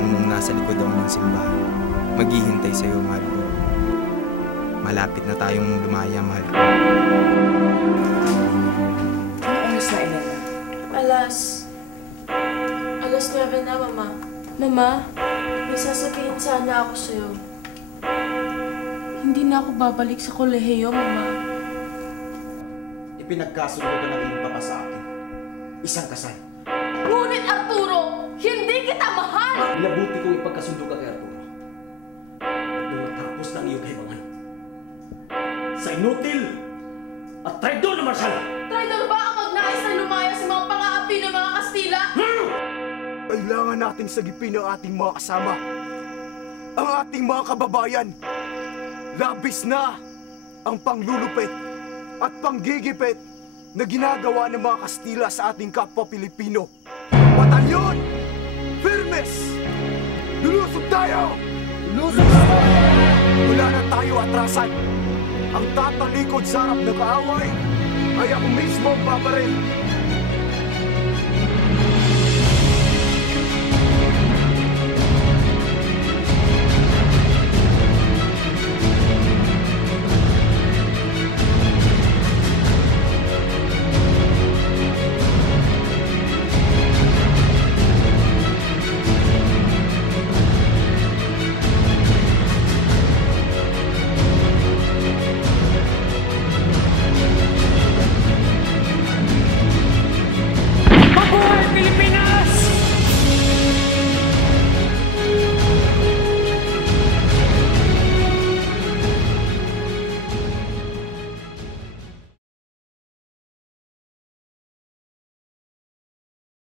Tandaan mong nasa likod ako ng simbahan. Maghihintay sa'yo, mahal ko. Malapit na tayong lumaya, mahal ko. Anong oras na, Elena? Alas 9 na, Mama. Mama, may sasabihin sana ako sa'yo. Hindi na ako babalik sa kolehiyo, Mama. Ipinagkasundo ka ng iyong papa sa akin. Isang kasal. Ngunit, Arturo, hindi kita mahal! Inabuti kong ipagkasundo ka kay Arturo. Nung matapos ng iyong kaibangan. Sa inutil at traidor na Marshal! Traidor ba ang magnais na lumaya sa mga pang-aapi ng mga Kastila? Kailangan nating sagipin ang ating mga kasama. Ang ating mga kababayan. Labis na ang panglulupit at panggigipit na ginagawa ng mga Kastila sa ating kapwa Pilipino. Batalyon! Firmes! Lulusog tayo! Lulusog tayo! Wala na tayo atrasan. Ang tatalikod sa harap ng kaaway ay ako mismo ang babaril.